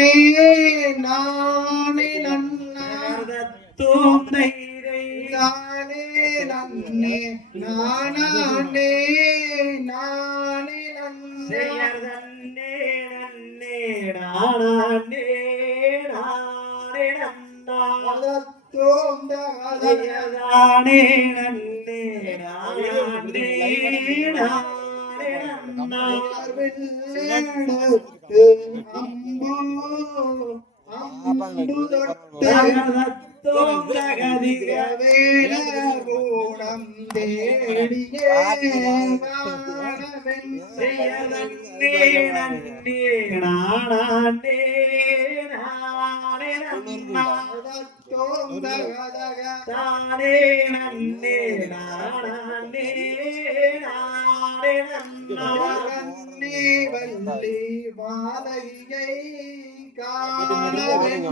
நன்னே நானே நன்னா. தோம் தைதை நானே நன்னே. நானே நானே நன்னே. நன்னே நானே நானே நன்னே. நானே நானே நன்னா வெள்ளெடுத்து அம்பு அம்பு தொட்டு நானே நானே தானே நன்னே நானே நானே நன்னா கண்ணே மாலையை காணவென்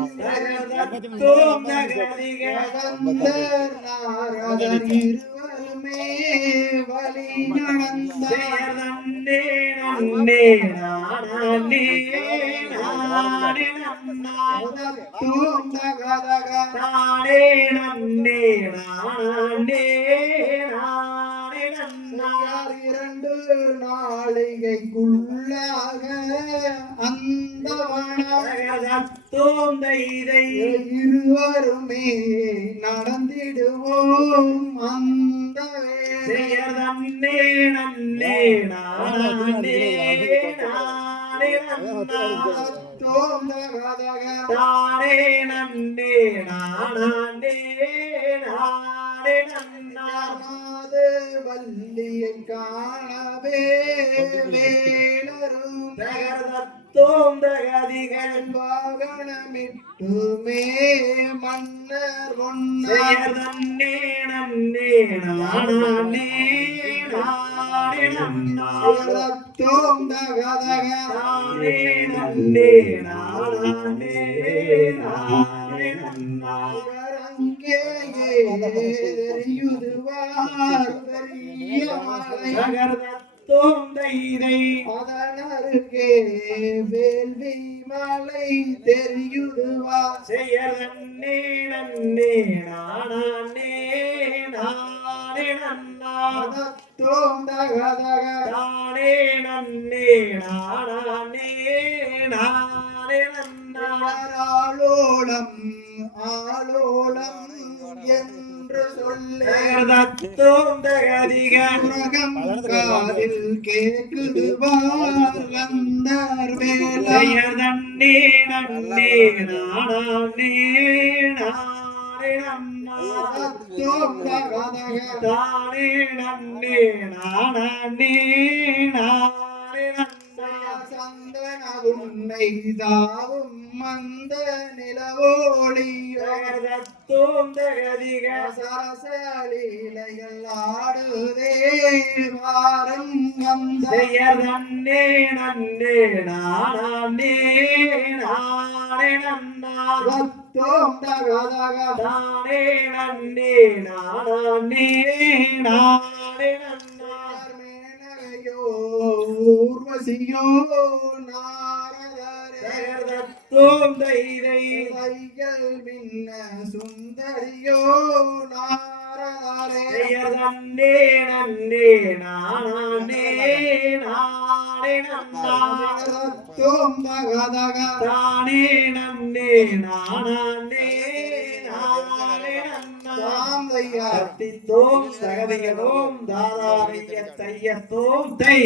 தகதத்தோம் தகதிக இருவருமே வழி நன்னே நானே இரண்டு நாளிகைக்குள்ளாக அந்த தைதை இருவருமே நடந்திடுவோம் அந்த. செய்யதன்னே நன்னே நானே தானே நன்னே நானே நானே நன்னா நாது வள்ளியை காணவே வேலரும் தகதத்தோம் தகதிகள். வாகனமிட்டுமே மன்னர் ஒன்னர். செய்யதன்னே நன்னே நானே நானே அதனருகே வேள்வி மலை தெரியுதுவா செய்யதன்னே நன்னே நன்னே நானே நன்னா ஆளோளம் ஆளோளம் என்று சொல்லே. தகதத்தோம் தகதிக உலகம் காதில் கேக்குது வாங்கந்தர் வேலை செய்யதன்னே நன்னே நானே நானே உன்னை தாவும் மந்த நிலவோழியோ தகதத்தோம் தகதிக. சரசலீலைகள் ஆடுதே வாரம் நன்னே நானே நானே நன்னா தோம் நன்னே நானே நானே நன்னா ஊர்வசியோ நாரதரே தைதை கைகள் மின்ன சுந்தரியோ நாரதாரே செய்யதன்னே நன்னே நானே தானே நன்னே நானே தத்தித்தோம் தகதிகதோம் தாதாரிய தையத்தோம் தை